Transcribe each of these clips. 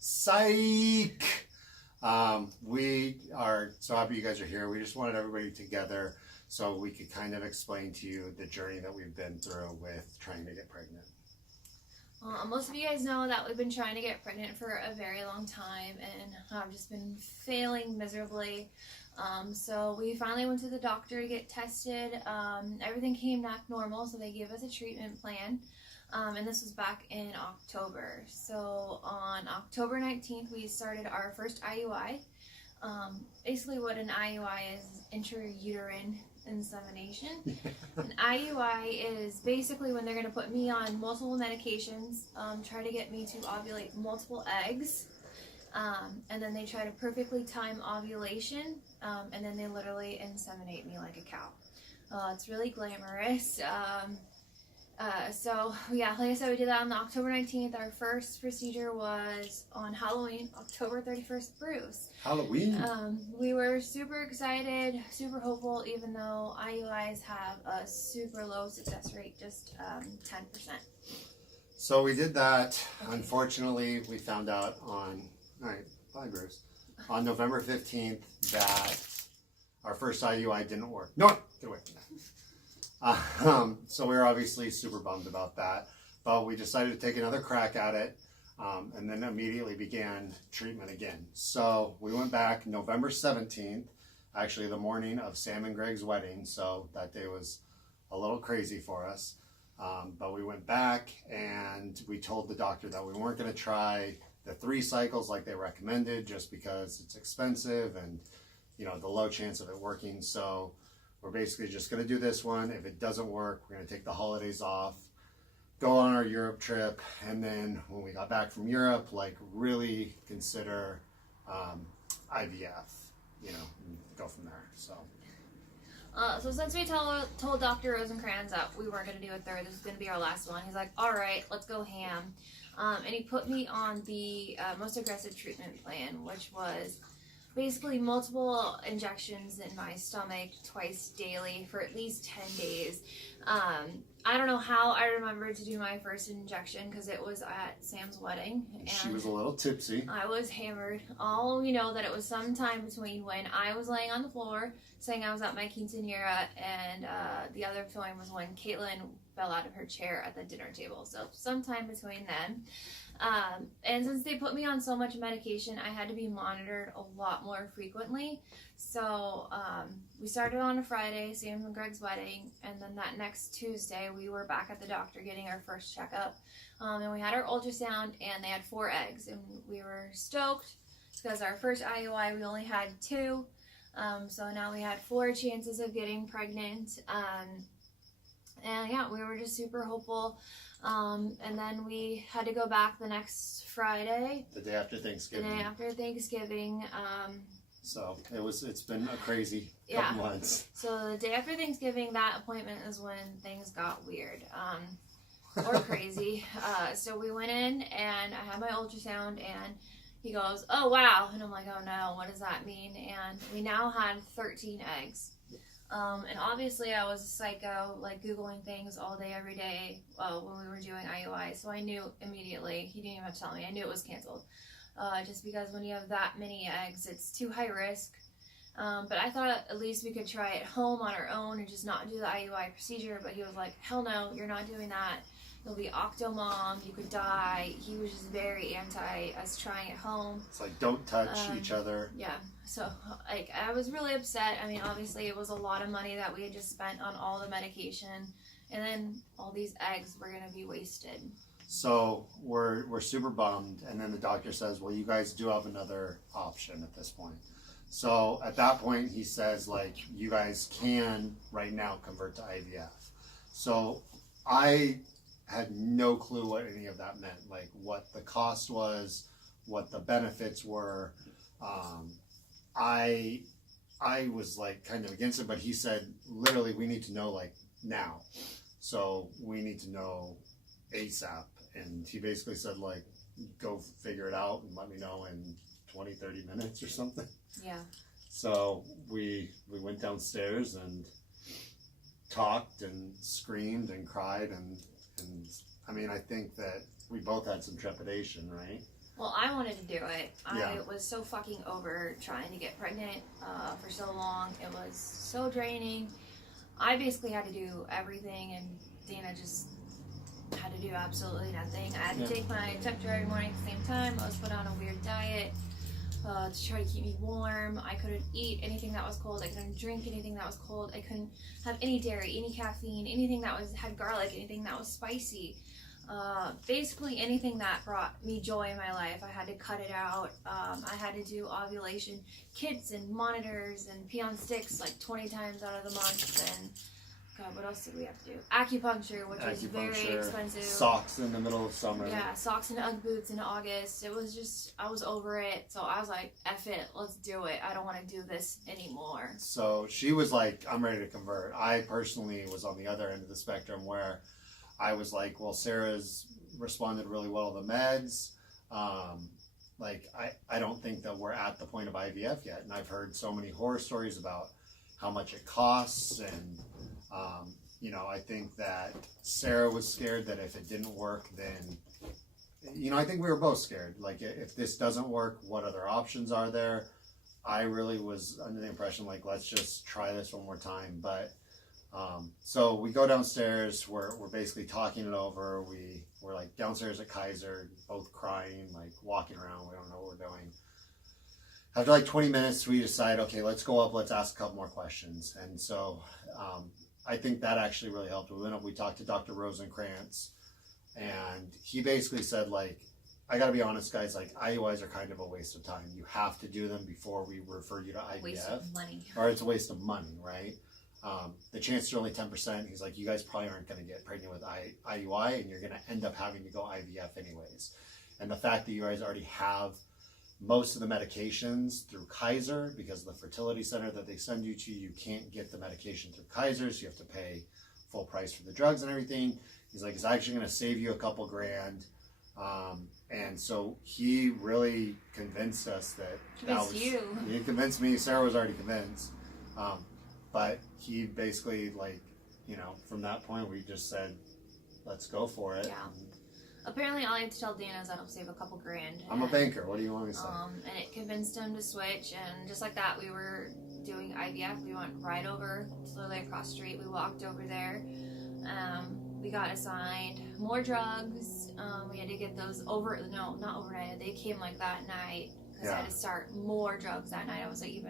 Psych! We are so happy you guys are here. We just wanted everybody together so we could kind of explain to you the journey that we've been through with trying to get pregnant. Most of you guys know that we've been trying to get pregnant for a very long time, and I've just been failing miserably. So we finally went to the doctor to get tested. Everything came back normal, so they gave us a treatment plan. And this was back in October. So on October 19th, we started our first IUI. Basically what an IUI is intrauterine insemination. An IUI is basically when they're going to put me on multiple medications, try to get me to ovulate multiple eggs, and then they try to perfectly time ovulation, and then they literally inseminate me like a cow. It's really glamorous. So yeah, like I said, we did that on October 19th. Our first procedure was on Halloween, October 31st, Bruce. Halloween? We were super excited, super hopeful, even though IUIs have a super low success rate, just 10%. So we did that. Unfortunately, we found out on, alright, bye Bruce, on November 15th that our first IUI didn't work. No, get away from that. So we were obviously super bummed about that, but we decided to take another crack at it, and then immediately began treatment again. So we went back November 17th, actually the morning of Sam and Greg's wedding, so that day was a little crazy for us, but we went back and we told the doctor that we weren't going to try the 3 cycles like they recommended just because it's expensive and, you know, the low chance of it working. So we're basically just going to do this one. If it doesn't work, we're going to take the holidays off, go on our Europe trip, and then when we got back from Europe, like really consider IVF, you know, and go from there. So Since we told Dr. Rosencrantz that we weren't going to do a third, this was going to be our last one, he's like, all right, let's go ham. And he put me on the most aggressive treatment plan, which was basically multiple injections in my stomach twice daily for at least 10 days. I don't know how I remembered to do my first injection because it was at Sam's wedding. And she was a little tipsy. I was hammered. All we know that it was sometime between when I was laying on the floor saying I was at my quinceanera, and the other time was when Caitlin fell out of her chair at the dinner table. So sometime between then. And since they put me on so much medication, I had to be monitored a lot more frequently. So we started on a Friday, Sam's and Greg's wedding, and then that next Tuesday we were back at the doctor getting our first checkup. And we had our ultrasound, and they had 4 eggs, and we were stoked because our first IUI we only had 2. So now we had 4 chances of getting pregnant. And yeah, we were just super hopeful. And then we had to go back the next Friday. The day after Thanksgiving. The day after Thanksgiving. So it's been a crazy couple months. So the day after Thanksgiving, that appointment is when things got weird. Or crazy. So we went in and I had my ultrasound and he goes, oh wow. And I'm like, oh no, what does that mean? And we now had 13 eggs. And obviously I was a psycho, like Googling things all day, every day when we were doing IUI. So I knew immediately, he didn't even have to tell me, I knew it was canceled. Just because when you have that many eggs, it's too high risk. But I thought at least we could try it home on our own and just not do the IUI procedure. But he was like, hell no, you're not doing that. You'll be octomom, you could die. He was just very anti us trying it home. It's like, don't touch each other. Yeah, so like I was really upset. I mean, obviously it was a lot of money that we had just spent on all the medication, and then all these eggs were gonna be wasted. So we're super bummed, and then the doctor says, well, you guys do have another option at this point. So at that point he says, like, you guys can right now convert to IVF. So I had no clue what any of that meant, like what the cost was, what the benefits were. I was like kind of against it, but he said literally we need to know like now. So we need to know ASAP. And he basically said like, go figure it out and let me know in 20, 30 minutes or something. Yeah. So we went downstairs and talked and screamed and cried and I mean, I think that we both had some trepidation, right? Well, I wanted to do it. Yeah. I was so fucking over trying to get pregnant for so long. It was so draining. I basically had to do everything, and Dana just had to do absolutely nothing. I had to take my temperature every morning at the same time. I was put on a weird diet to try to keep me warm. I couldn't eat anything that was cold. I couldn't drink anything that was cold. I couldn't have any dairy, any caffeine, anything that had garlic, anything that was spicy. Basically anything that brought me joy in my life, I had to cut it out. I had to do ovulation kits and monitors and pee on sticks like 20 times out of the month. And God, what else did we have to do? Acupuncture, which was very expensive. Socks in the middle of summer. Yeah, socks and Ugg boots in August. It was just, I was over it. So I was like, F it, let's do it. I don't want to do this anymore. So she was like, I'm ready to convert. I personally was on the other end of the spectrum where I was like, well, Sarah's responded really well to the meds. I don't think that we're at the point of IVF yet. And I've heard so many horror stories about how much it costs. And, I think that Sarah was scared that if it didn't work, then, I think we were both scared. Like, if this doesn't work, what other options are there? I really was under the impression, like, let's just try this one more time. But so we go downstairs, we're basically talking it over. We're like downstairs at Kaiser, both crying, like walking around. We don't know what we're doing. After like 20 minutes, we decide, okay, let's go up, let's ask a couple more questions. And so I think that actually really helped. We went up, we talked to Dr. Rosenkrantz, and he basically said, like, I gotta be honest, guys, like, IUIs are kind of a waste of time. You have to do them before we refer you to IVF. Waste of money. Or it's a waste of money, right? The chances are only 10%. He's like, you guys probably aren't going to get pregnant with IUI, and you're going to end up having to go IVF anyways. And the fact that you guys already have most of the medications through Kaiser, because of the fertility center that they send you to, you can't get the medication through Kaiser, so you have to pay full price for the drugs and everything. He's like, it's actually going to save you a couple grand. And so he really convinced us he convinced me. Sarah was already convinced. But he basically, like, from that point, we just said, let's go for it. Yeah. Apparently, all I have to tell Dana is that'll save a couple grand. I'm a banker. What do you want me to say? And it convinced him to switch. And just like that, we were doing IVF. We went right over, literally across the street. We walked over there. We got assigned more drugs. We had to get those not overnight. They came like that night. Because I had to start more drugs that night. I was like,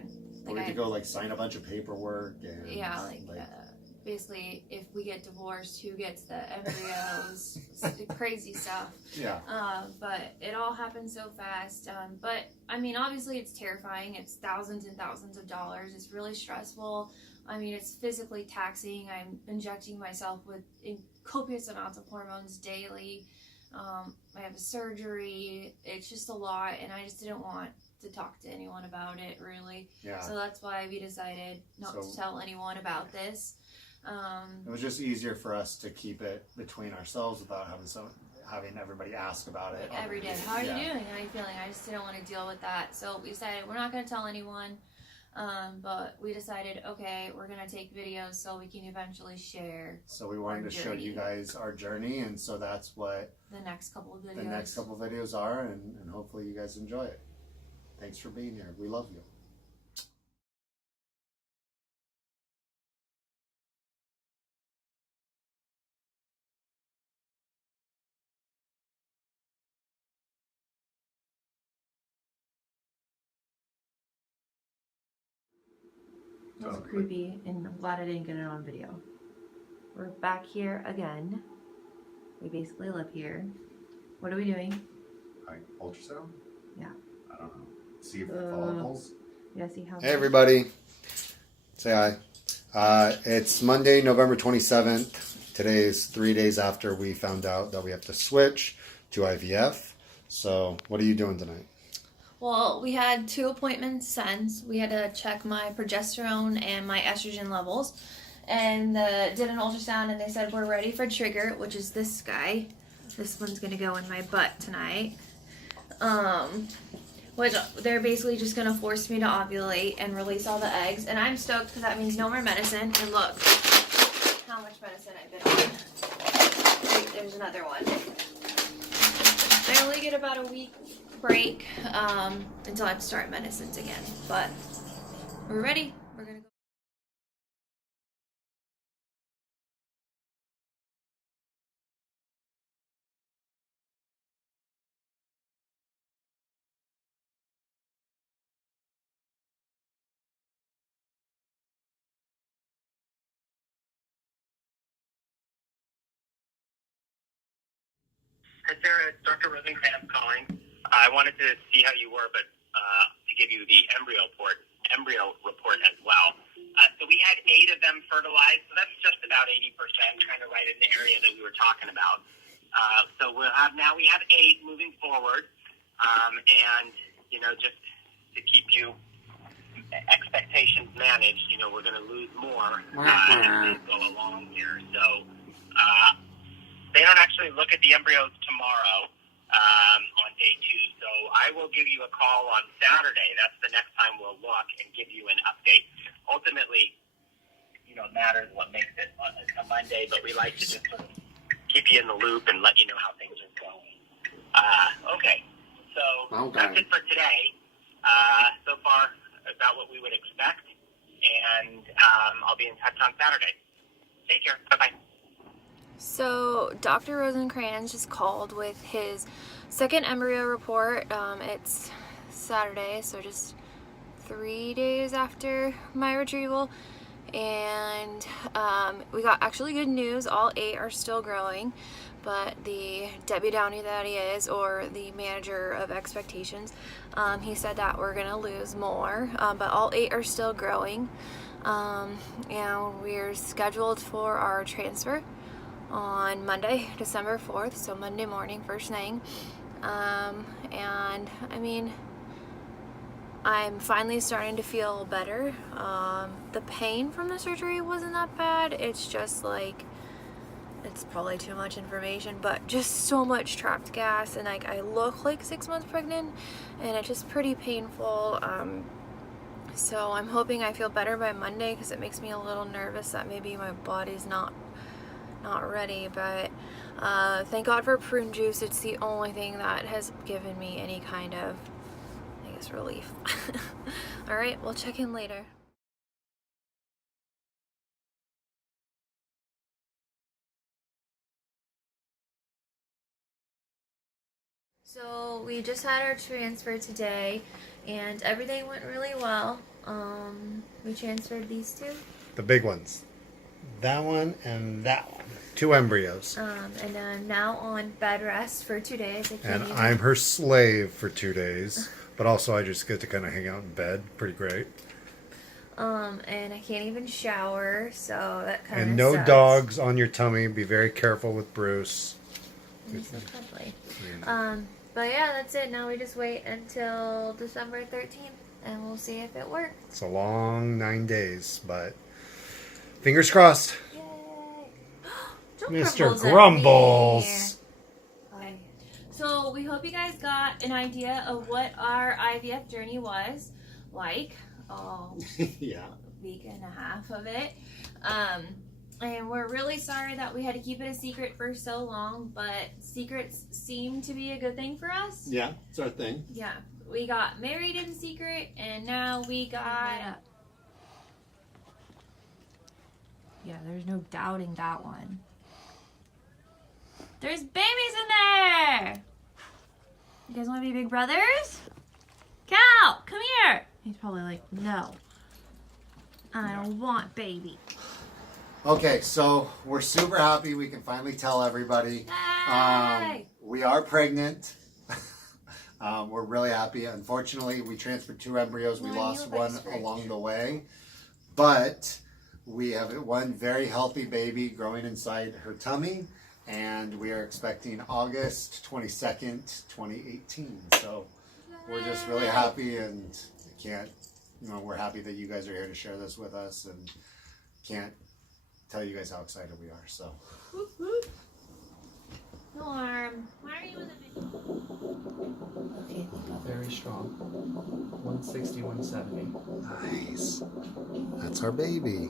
we had to go like sign a bunch of paperwork and basically if we get divorced, who gets the embryos, crazy stuff. But it all happened so fast. But I mean, obviously it's terrifying. It's thousands and thousands of dollars. It's really stressful. I mean, it's physically taxing. I'm injecting myself with copious amounts of hormones daily. I have a surgery. It's just a lot, and I just didn't want to talk to anyone about it, really. So that's why we decided not to tell anyone about this. It was just easier for us to keep it between ourselves without having everybody ask about it every day. How are you doing? How are you feeling? I just didn't want to deal with that. So we decided we're not going to tell anyone. But we decided, okay, we're going to take videos so we can eventually share. So we wanted to show you guys our journey, and so that's what the next couple of videos are, and hopefully you guys enjoy it. Thanks for being here. We love you. It was creepy, and I'm glad I didn't get it on video. We're back here again. We basically live here. What are we doing? Ultrasound? Yeah. I don't know. See follicles? Yeah, see how. Hey, everybody. Say hi. It's Monday, November 27th. Today is 3 days after we found out that we have to switch to IVF. So, what are you doing tonight? Well, we had 2 appointments since. We had to check my progesterone and my estrogen levels. And did an ultrasound, and they said we're ready for trigger, which is this guy. This one's going to go in my butt tonight. Which they're basically just going to force me to ovulate and release all the eggs. And I'm stoked because that means no more medicine. And look how much medicine I've been on. Wait, there's another one. I only get about a week break until I start medicines again. But we're ready. We're gonna go. Hi, Sarah. It's Dr. Rosencrantz calling. I wanted to see how you were, but to give you the embryo report as well. So we had 8 of them fertilized, so that's just about 80%, kind of right in the area that we were talking about. So we have 8 moving forward, and just to keep you expectations managed, we're going to lose more as we go along here. So. They don't actually look at the embryos tomorrow on day 2. So I will give you a call on Saturday. That's the next time we'll look and give you an update. Ultimately, it matters what makes it on a Monday, but we like to just sort of keep you in the loop and let you know how things are going. Okay. So that's it for today. So far, about what we would expect. And I'll be in touch on Saturday. Take care. Bye-bye. So Dr. Rosencrantz just called with his second embryo report. It's Saturday, so just 3 days after my retrieval. And we got actually good news. All 8 are still growing, but the Debbie Downey that he is, or the manager of expectations, he said that we're gonna lose more, but all 8 are still growing. And we're scheduled for our transfer on Monday, December 4th, so Monday morning, first thing. And I mean, I'm finally starting to feel better. The pain from the surgery wasn't that bad. It's just like, it's probably too much information, but just so much trapped gas, and like I look like 6 months pregnant, and it's just pretty painful. So I'm hoping I feel better by Monday, because it makes me a little nervous that maybe my body's not ready. But thank God for prune juice. It's the only thing that has given me any kind of, I guess, relief. All right, we'll check in later. So we just had our transfer today, and everything went really well. We transferred these 2. The big ones. That one and that one. 2 embryos. And I'm now on bed rest for 2 days. And I'm her slave for 2 days. But also I just get to kind of hang out in bed. Pretty great. And I can't even shower, so that kind of And no sucks. dogs on your tummy. Be very careful with Bruce. He's so cuddly. But yeah, that's it. Now we just wait until December 13th, and we'll see if it works. It's a long 9 days, but fingers crossed. Yay! Don't Mr. Grumbles. Grumbles. So we hope you guys got an idea of what our IVF journey was like. Yeah. Week and a half of it. And we're really sorry that we had to keep it a secret for so long, but secrets seem to be a good thing for us. Yeah, it's our thing. Yeah. We got married in secret, and now we got... Yeah, there's no doubting that one. There's babies in there! You guys want to be big brothers? Cal, come here! He's probably like, no, I don't want baby. Okay, so we're super happy we can finally tell everybody. Hey! We are pregnant. We're really happy. Unfortunately, we transferred 2 embryos. We lost one along the way. But we have one very healthy baby growing inside her tummy. And we are expecting August 22nd, 2018. So we're just really happy, and we're happy that you guys are here to share this with us, and can't tell you guys how excited we are. So. Whoop, whoop. Norm, why are you in the video? Okay, Very strong. 160, 170. Nice. That's our baby.